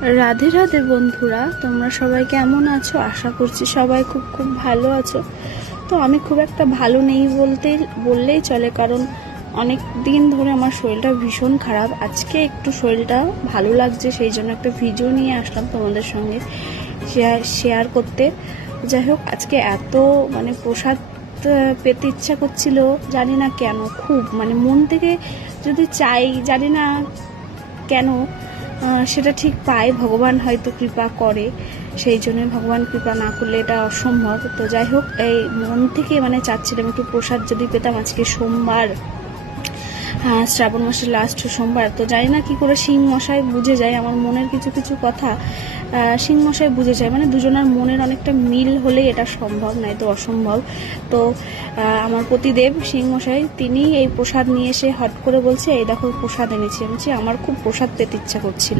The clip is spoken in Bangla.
রাধে রাধে বন্ধুরা, তোমরা সবাই কেমন আছো? আশা করছি সবাই খুব খুব ভালো আছো। তো আমি খুব একটা ভালো নেই বললেই চলে, কারণ অনেক দিন ধরে আমার শরীরটা ভীষণ খারাপ। আজকে একটু শরীরটা ভালো লাগছে, সেই জন্য একটা ভিডিও নিয়ে আসলাম তোমাদের সঙ্গে শেয়ার করতে। যাই হোক, আজকে এত প্রসাদ পেতে ইচ্ছা করছিল, জানি না কেন, খুব মন থেকে যদি চাই, জানি না কেন সেটা ঠিক পাই। ভগবান হয়তো কৃপা করে, সেই জন্য ভগবান কৃপা না করলে এটা অসম্ভব। তো যাই হোক, এই মন থেকে চাচ্ছিলাম একটু প্রসাদ যদি পেতাম। আজকে সোমবার, শ্রাবণ মাসের লাস্ট সোমবার। তো জানি না কি করে সিং মশাই বুঝে যায় আমার মনের কিছু কিছু কথা। সিং মশাই বুঝে যায়, দুজনের মনের অনেকটা মিল হলেই এটা সম্ভব, নাই তো অসম্ভব। তো আমার পতিদেব সিং মশাই, তিনি এই প্রসাদ নিয়ে এসে হট করে বলছে, এই দেখো প্রসাদ এনেছি। আমার খুব প্রসাদ পেতে ইচ্ছা করছিল।